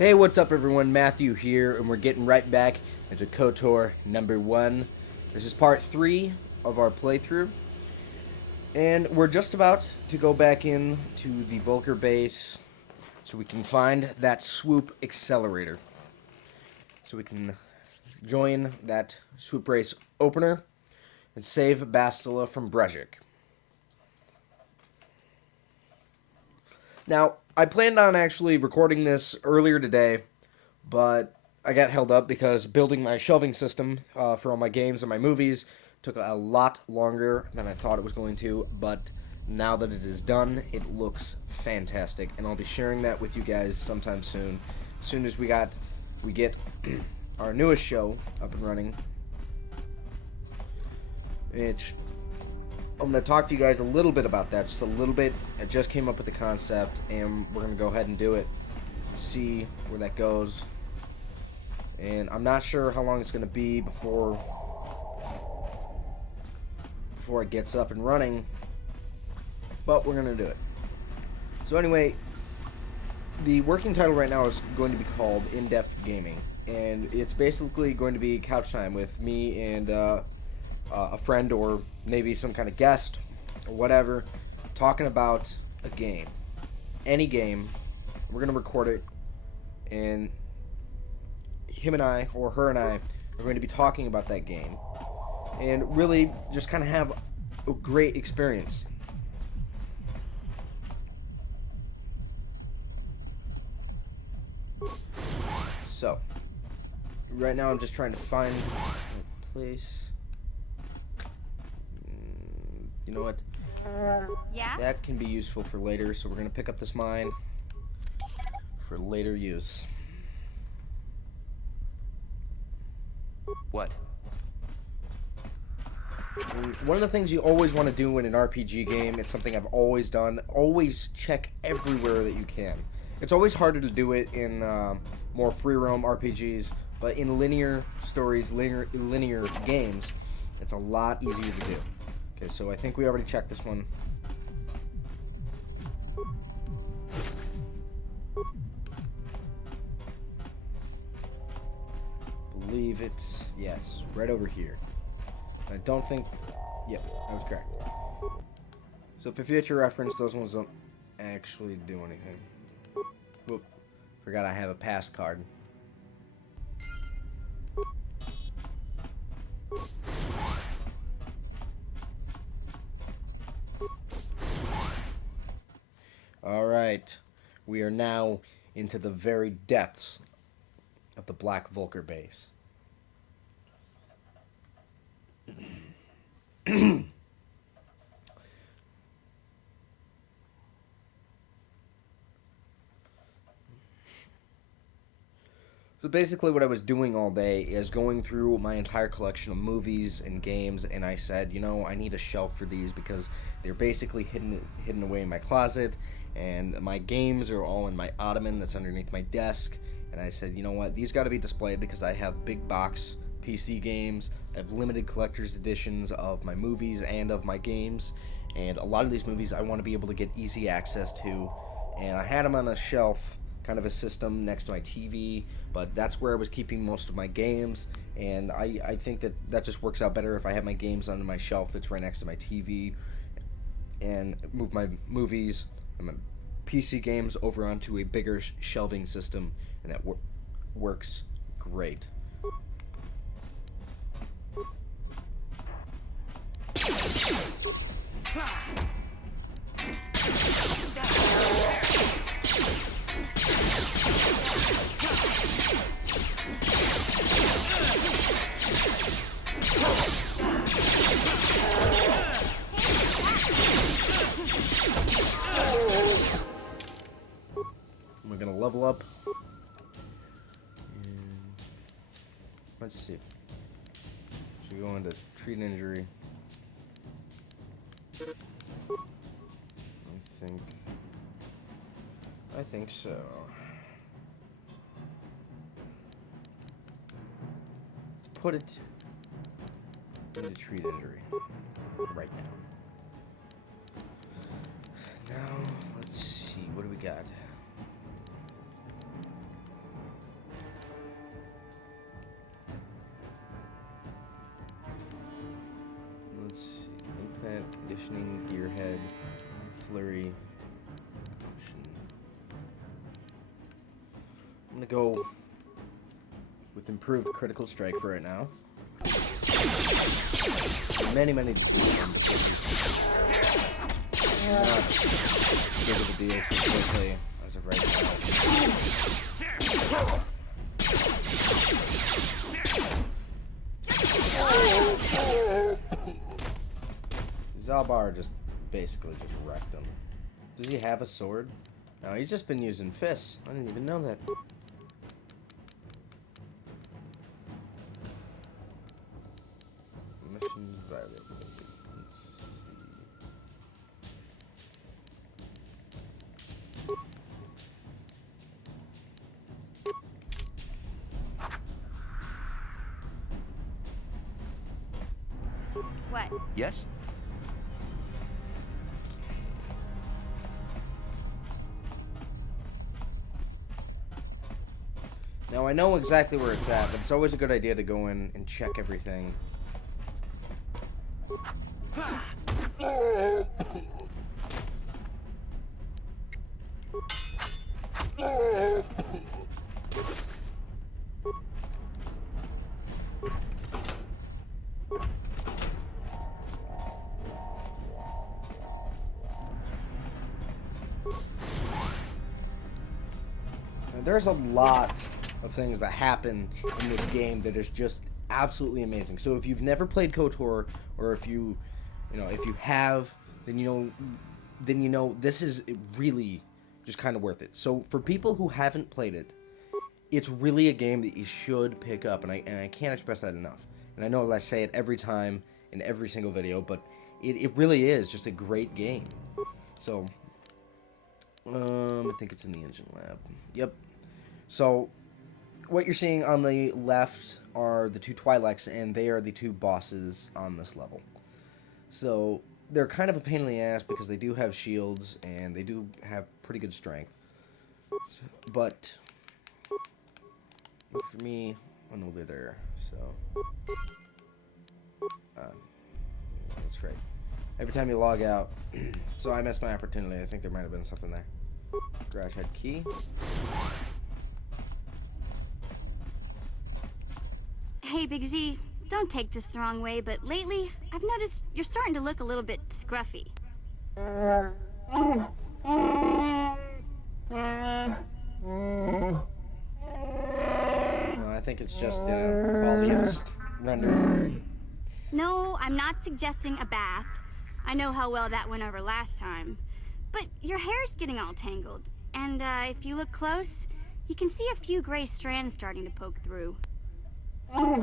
Hey, what's up everyone? Matthew here, and we're getting right back into KotOR number 1. This is part 3 of our playthrough. And we're just about to go back in to the Vulkar base so we can find that swoop accelerator. So we can join that swoop race opener and save Bastila from Brejik. Now, I planned on actually recording this earlier today, but I got held up because building my shelving system for all my games and my movies took a lot longer than I thought it was going to, but now that it is done, it looks fantastic, and I'll be sharing that with you guys sometime soon. As soon as we get our newest show up and running, I'm going to talk to you guys a little bit about that, just a little bit. I just came up with the concept, and we're going to go ahead and do it, see where that goes. And I'm not sure how long it's going to be before it gets up and running, but we're going to do it. So anyway, the working title right now is going to be called In-Depth Gaming, and it's basically going to be couch time with me and a friend or maybe some kind of guest or whatever, talking about a game, any game. We're gonna record it, and him and I, or her and I, are going to be talking about that game, and really just kind of have a great experience. So right now I'm just trying to find a place. You know what? Yeah? That can be useful for later, so we're going to pick up this mine for later use. What? And one of the things you always want to do in an RPG game, it's something I've always done, always check everywhere that you can. It's always harder to do it in more free roam RPGs, but in linear stories, linear games, it's a lot easier to do. Okay, so I think we already checked this one. Believe it's, yes, right over here. I don't think, yep, I was correct. So for future reference, those ones don't actually do anything. Whoop, forgot I have a pass card. Alright, we are now into the very depths of the Black Vulkar base. So basically what I was doing all day is going through my entire collection of movies and games, and I said, you know, I need a shelf for these because they're basically hidden away in my closet, and my games are all in my ottoman that's underneath my desk. And I said, you know what, these got to be displayed because I have big box PC games, I have limited collector's editions of my movies and of my games, and a lot of these movies I want to be able to get easy access to, and I had them on a shelf, kind of a system next to my TV, but that's where I was keeping most of my games, and I think that just works out better if I have my games on my shelf that's right next to my TV, and move my movies and my PC games over onto a bigger shelving system, and that works great. We're gonna level up. And let's see. Should we go into treat an injury? I think so. Let's put it into treat injury right now. Now, let's see, what do we got? conditioning, gearhead, flurry. I'm gonna go with improved critical strike for right now. Many decisions to put these. Not big of a deal for quickly as of right now. Zaalbar just basically just wrecked him. Does he have a sword? No, he's just been using fists. I didn't even know that. Mission violated. Let's see. What? Yes? Now, I know exactly where it's at, but it's always a good idea to go in and check everything. There's a lot of things that happen in this game that is just absolutely amazing. So if you've never played KotOR, or if you have, then you know this is really just kind of worth it. So for people who haven't played it, it's really a game that you should pick up, and I can't express that enough. And I know I say it every time in every single video, but it really is just a great game. So I think it's in the engine lab. Yep. So what you're seeing on the left are the two Twi'leks, and they are the two bosses on this level. So they're kind of a pain in the ass because they do have shields and they do have pretty good strength. But for me, one will be there. So that's right. Every time you log out, so I missed my opportunity. I think there might have been something there. Garage head key. Hey, Big Z, don't take this the wrong way, but lately, I've noticed you're starting to look a little bit scruffy. No, I think it's just quality of rendering. No, I'm not suggesting a bath. I know how well that went over last time. But your hair's getting all tangled, and if you look close, you can see a few gray strands starting to poke through.